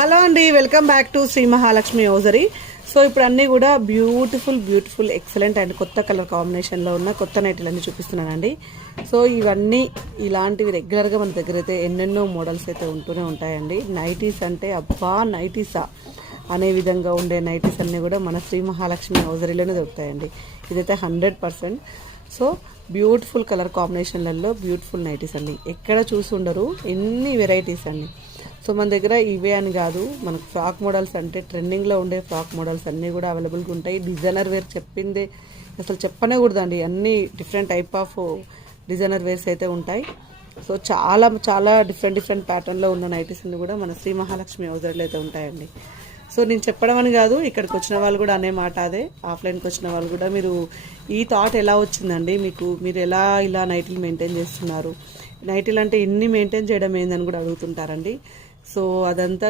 Hello అండి, welcome back to Shri Mahalakshmi hosiery. So ఇప్పుడు అన్నీ కూడా బ్యూటిఫుల్ ఎక్సలెంట్ అండ్ కొత్త కలర్ కాంబినేషన్లో ఉన్న కొత్త నైటీలన్నీ చూపిస్తున్నానండి. సో ఇవన్నీ ఇలాంటివి రెగ్యులర్గా మన దగ్గర అయితే ఎన్నెన్నో మోడల్స్ అయితే ఉంటూనే ఉంటాయండి. నైటీస్ అంటే అబ్బా నైటీసా అనే విధంగా ఉండే నైటీస్ అన్నీ కూడా మన శ్రీ మహాలక్ష్మి హౌజరీలోనే దొరుకుతాయండి. ఇదైతే 100%. సో బ్యూటిఫుల్ కలర్ కాంబినేషన్లలో బ్యూటిఫుల్ నైటీస్ అండి. ఎక్కడ చూసి ఉండరు, ఎన్ని వెరైటీస్ అండి. సో మన దగ్గర ఇవే అని కాదు, మనకు ఫ్రాక్ మోడల్స్ అంటే ట్రెండింగ్లో ఉండే ఫ్రాక్ మోడల్స్ అన్నీ కూడా అవైలబుల్గా ఉంటాయి. డిజైనర్ వేర్ చెప్పిందే అసలు చెప్పనే కూడదండి, అన్ని different type of designer wears అయితే ఉంటాయి. సో చాలా డిఫరెంట్ ప్యాటర్న్లో ఉన్న నైటీస్ అన్ని కూడా మన శ్రీ మహాలక్ష్మి హౌజరీలో అయితే ఉంటాయండి. సో నేను చెప్పడం అని కాదు, ఇక్కడికి వచ్చిన వాళ్ళు కూడా అనే మాట అదే. ఆఫ్లైన్కి వచ్చిన వాళ్ళు కూడా మీరు ఈ థాట్ ఎలా వచ్చిందండి మీకు, మీరు ఎలా ఇలా నైటీలు మెయింటైన్ చేస్తున్నారు, నైటీలు అంటే ఇన్ని మెయింటైన్ చేయడం ఏందని కూడా అడుగుతుంటారండి. సో అదంతా